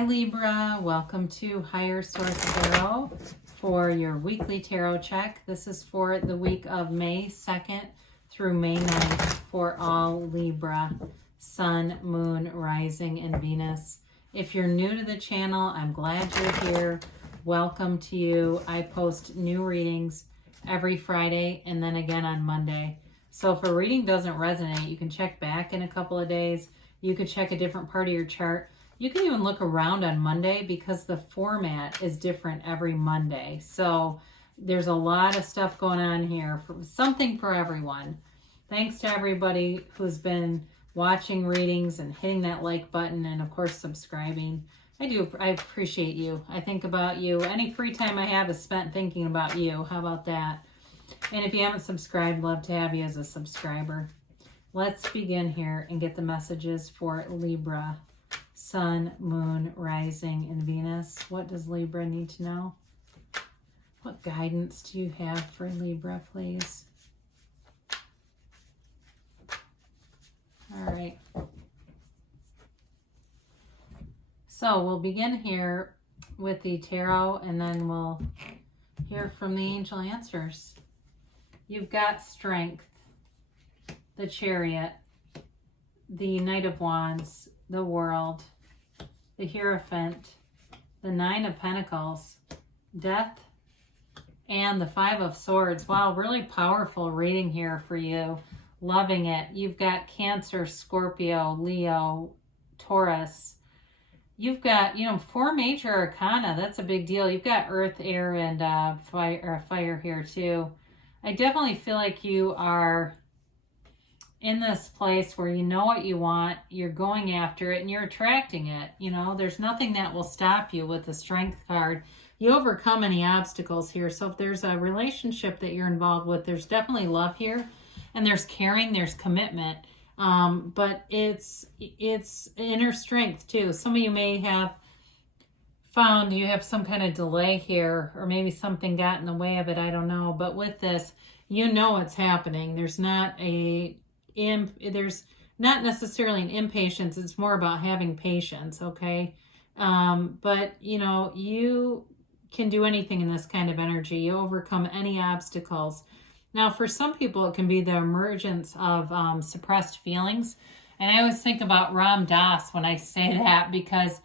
Hi Libra, welcome to Higher Source Tarot for your weekly tarot check. This is for the week of May 2nd through May 9th for all Libra, Sun, Moon, Rising, and Venus. If you're new to the channel, I'm glad you're here. Welcome to you. I post new readings every Friday and then again on Monday. So if a reading doesn't resonate, you can check back in a couple of days. You could check a different part of your chart. You can even look around on Monday because the format is different every Monday. So there's a lot of stuff going on here, something for everyone. Thanks to everybody who's been watching readings and hitting that like button and of course subscribing. I appreciate you. I think about you. Any free time I have is spent thinking about you. How about that? And if you haven't subscribed, love to have you as a subscriber. Let's begin here and get the messages for Libra. Sun, Moon, Rising, and Venus. What does Libra need to know? What guidance do you have for Libra, please? All right. So we'll begin here with the tarot and then we'll hear from the angel answers. You've got Strength, the Chariot, the Knight of Wands, the World, the Hierophant, the Nine of Pentacles, Death, and the Five of Swords. Wow, really powerful reading here for you. Loving it. You've got Cancer, Scorpio, Leo, Taurus. You've got, four major arcana. That's a big deal. You've got Earth, Air, and fire here too. I definitely feel like you are in this place where you know what you want, you're going after it, and you're attracting it. There's nothing that will stop you with the Strength card. You overcome any obstacles here. So if there's a relationship that you're involved with, there's definitely love here, and there's caring, there's commitment. But it's inner strength too. Some of you may have found you have some kind of delay here, or maybe something got in the way of it. I don't know. But with this, it's happening. There's not necessarily an impatience. It's more about having patience, okay? But you can do anything in this kind of energy. You overcome any obstacles. Now, for some people, it can be the emergence of suppressed feelings. And I always think about Ram Dass when I say that, because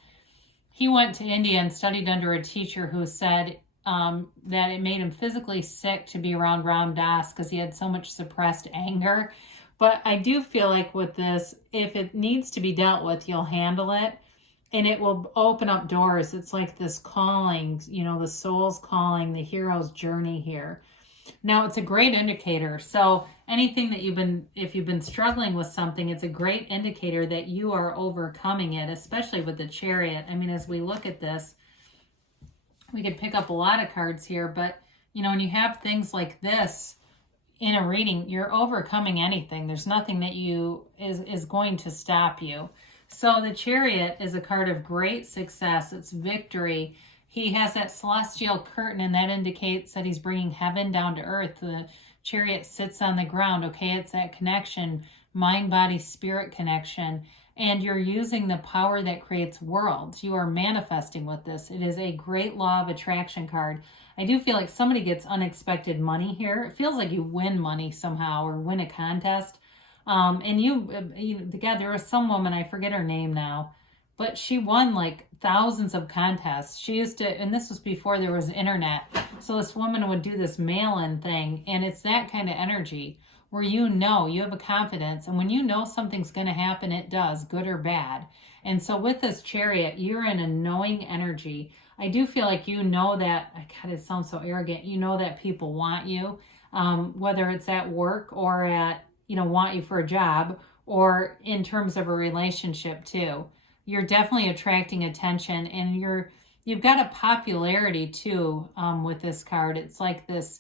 he went to India and studied under a teacher who said that it made him physically sick to be around Ram Dass because he had so much suppressed anger. But I do feel like with this, if it needs to be dealt with, you'll handle it and it will open up doors. It's like this calling, the soul's calling, the hero's journey here. Now, it's a great indicator. So anything that if you've been struggling with something, it's a great indicator that you are overcoming it, especially with the Chariot. I mean, as we look at this, we could pick up a lot of cards here, but when you have things like this, in a reading, you're overcoming anything. There's nothing that is going to stop you. So the Chariot is a card of great success. It's victory. He has that celestial curtain, and that indicates that he's bringing heaven down to earth. The Chariot sits on the ground, okay? It's that connection, mind, body, spirit connection. And you're using the power that creates worlds. You are manifesting with this. It is a great law of attraction card. I do feel like somebody gets unexpected money here. It feels like you win money somehow or win a contest. There was some woman, I forget her name now, but she won like thousands of contests. She used to, and this was before there was internet. So this woman would do this mail-in thing, and it's that kind of energy where you have a confidence, and when you know something's going to happen, it does, good or bad. And so with this Chariot, you're in a knowing energy. I do feel like that, God, it sounds so arrogant, that people want you, whether it's at work or at, want you for a job, or in terms of a relationship too. You're definitely attracting attention, and you've got a popularity too with this card. It's like this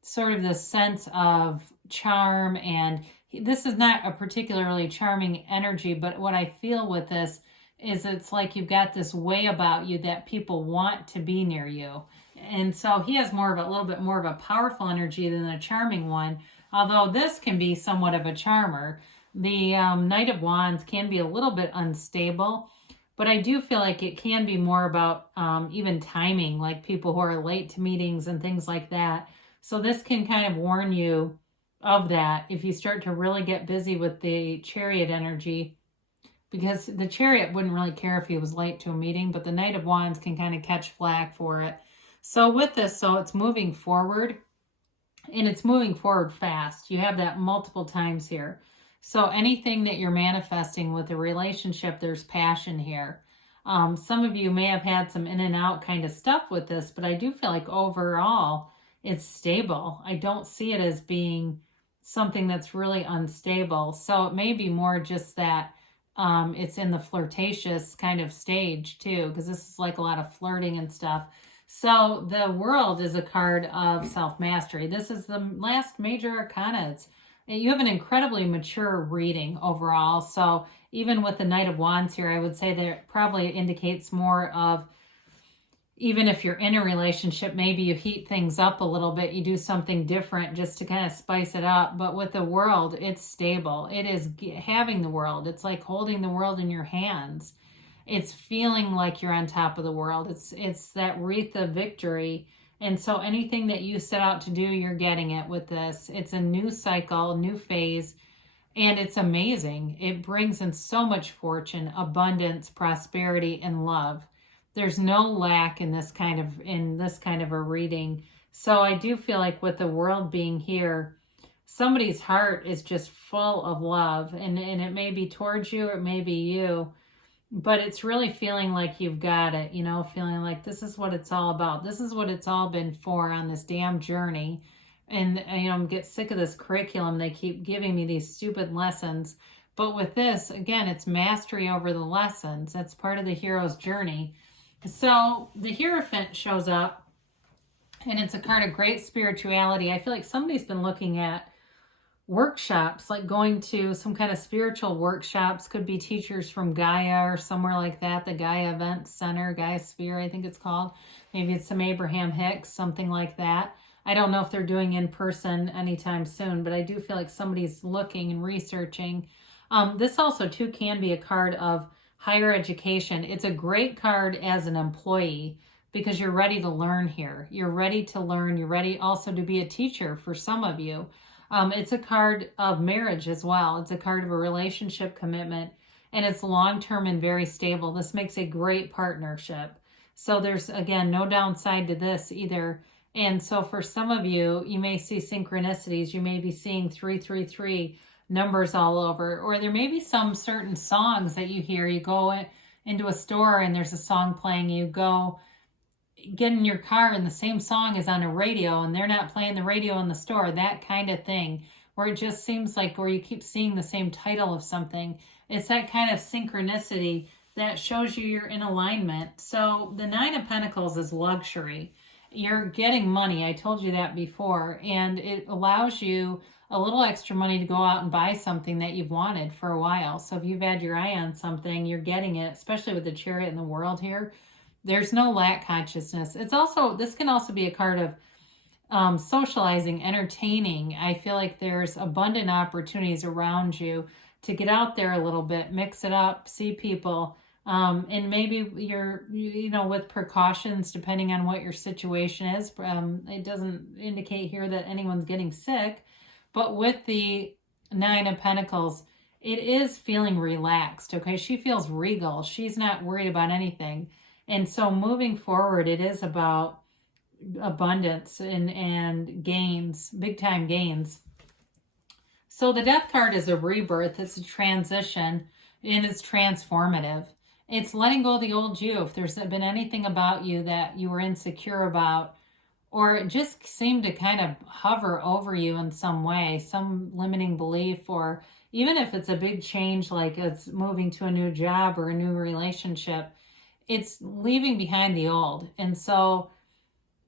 sort of this sense of charm, and this is not a particularly charming energy, but what I feel with this is it's like you've got this way about you that people want to be near you. And so he has a little bit more of a powerful energy than a charming one, although this can be somewhat of a charmer. The Knight of Wands can be a little bit unstable, But I do feel like it can be more about even timing, like people who are late to meetings and things like that. So this can kind of warn you of that if you start to really get busy with the Chariot energy, because the Chariot wouldn't really care if he was late to a meeting, but the Knight of Wands can kind of catch flack for it. So with this, so it's moving forward, and it's moving forward fast. You have that multiple times here. So anything that you're manifesting with a relationship, there's passion here. Some of you may have had some in and out kind of stuff with this, but I do feel like overall it's stable. I don't see it as being something that's really unstable. So it may be more just that it's in the flirtatious kind of stage too, because this is like a lot of flirting and stuff. So the World is a card of self-mastery. This is the last major arcana. You have an incredibly mature reading overall. So even with the Knight of Wands here, I would say that it probably indicates more of, even if you're in a relationship, maybe you heat things up a little bit, you do something different just to kind of spice it up. But with the World, it's stable. It is having the world. It's like holding the world in your hands. It's feeling like you're on top of the world. It's that wreath of victory. And so anything that you set out to do, you're getting it with this. It's a new cycle, new phase, and it's amazing. It brings in so much fortune, abundance, prosperity, and love. There's no lack in this kind of a reading. So I do feel like with the World being here, somebody's heart is just full of love, and it may be towards you, or it may be you. But it's really feeling like you've got it, feeling like this is what it's all about. This is what it's all been for on this damn journey. And, I'm get sick of this curriculum. They keep giving me these stupid lessons. But with this, again, it's mastery over the lessons. That's part of the hero's journey. So the Hierophant shows up, and it's a card of great spirituality. I feel like somebody's been looking at workshops, like going to some kind of spiritual workshops. Could be teachers from Gaia or somewhere like that, the Gaia Event Center, Gaia Sphere, I think it's called. Maybe it's some Abraham Hicks, something like that. I don't know if they're doing in person anytime soon, but I do feel like somebody's looking and researching. This also too can be a card of higher education. It's a great card as an employee because you're ready to learn here. You're ready to learn. You're ready also to be a teacher for some of you. It's a card of marriage as well. It's a card of a relationship commitment, and it's long-term and very stable. This makes a great partnership. So there's, again, no downside to this either. And so for some of you, you may see synchronicities. You may be seeing 333 numbers all over, or there may be some certain songs that you hear. You go into a store and there's a song playing. You go get in your car and the same song is on a radio and they're not playing the radio in the store, that kind of thing, where it just seems like, where you keep seeing the same title of something. It's that kind of synchronicity that shows you're in alignment. So the Nine of Pentacles is luxury. You're getting money. I told you that before, and it allows you a little extra money to go out and buy something that you've wanted for a while. So if you've had your eye on something, you're getting it, especially with the Chariot in the World here. There's no lack consciousness. This can also be a card of socializing, entertaining. I feel like there's abundant opportunities around you to get out there a little bit, mix it up, see people, and maybe you're, with precautions depending on what your situation is. It doesn't indicate here that anyone's getting sick, but with the Nine of Pentacles, it is feeling relaxed, okay? She feels regal. She's not worried about anything. And so moving forward, it is about abundance and gains, big time gains. So the Death card is a rebirth. It's a transition, and it's transformative. It's letting go of the old you. If there's been anything about you that you were insecure about, or it just seemed to kind of hover over you in some way, some limiting belief, or even if it's a big change, like it's moving to a new job or a new relationship, it's leaving behind the old. And so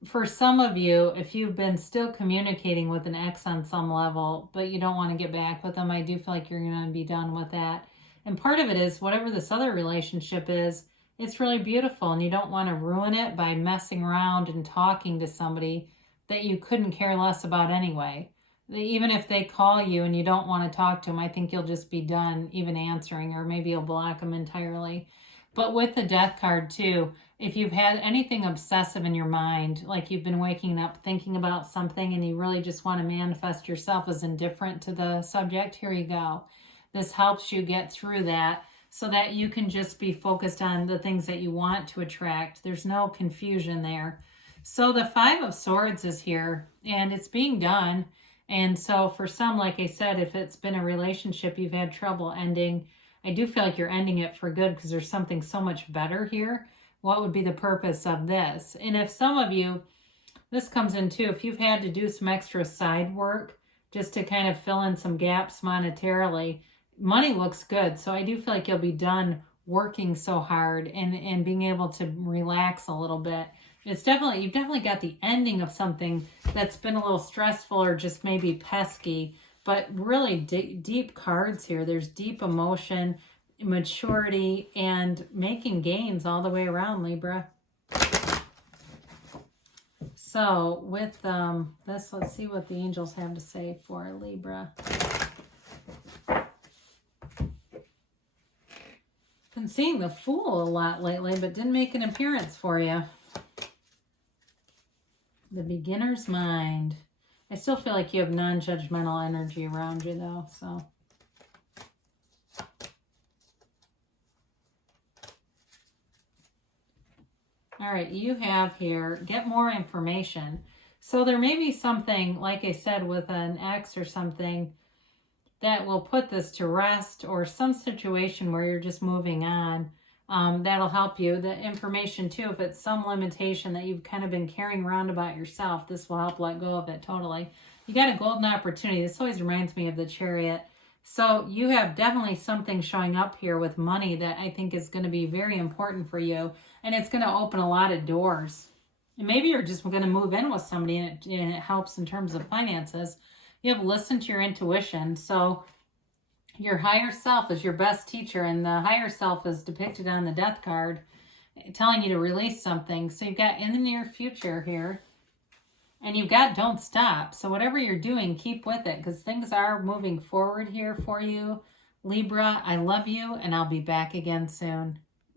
for some of you, if you've been still communicating with an ex on some level, but you don't want to get back with them, I do feel like you're going to be done with that. And part of it is whatever this other relationship is, it's really beautiful, and you don't want to ruin it by messing around and talking to somebody that you couldn't care less about anyway. Even if they call you and you don't want to talk to them, I think you'll just be done even answering, or maybe you'll block them entirely. But with the Death card too, if you've had anything obsessive in your mind, like you've been waking up thinking about something and you really just want to manifest yourself as indifferent to the subject, here you go. This helps you get through that so that you can just be focused on the things that you want to attract. There's no confusion there. So the Five of Swords is here and it's being done. And so for some, like I said, if it's been a relationship you've had trouble ending, I do feel like you're ending it for good because there's something so much better here. What would be the purpose of this? And if some of you, this comes in too, if you've had to do some extra side work just to kind of fill in some gaps monetarily, money looks good. So I do feel like you'll be done working so hard and being able to relax a little bit. It's definitely, you've definitely got the ending of something that's been a little stressful or just maybe pesky, but really deep cards here. There's deep emotion, maturity, and making gains all the way around, Libra. So with this, let's see what the angels have to say for Libra. Been seeing the Fool a lot lately, but didn't make an appearance for you. The Beginner's Mind. I still feel like you have non-judgmental energy around you though, so. All right, you have here, get more information. So there may be something, like I said, with an ex or something that will put this to rest, or some situation where you're just moving on. That'll help you. The information too, if it's some limitation that you've kind of been carrying around about yourself, this will help let go of it totally. You got a golden opportunity. This always reminds me of the Chariot. So you have definitely something showing up here with money that I think is going to be very important for you. And it's going to open a lot of doors. And maybe you're just going to move in with somebody and it helps in terms of finances. You have listened to your intuition. So your higher self is your best teacher, and the higher self is depicted on the Death card, telling you to release something. So you've got in the near future here, and you've got don't stop. So whatever you're doing, keep with it, because things are moving forward here for you. Libra, I love you, and I'll be back again soon.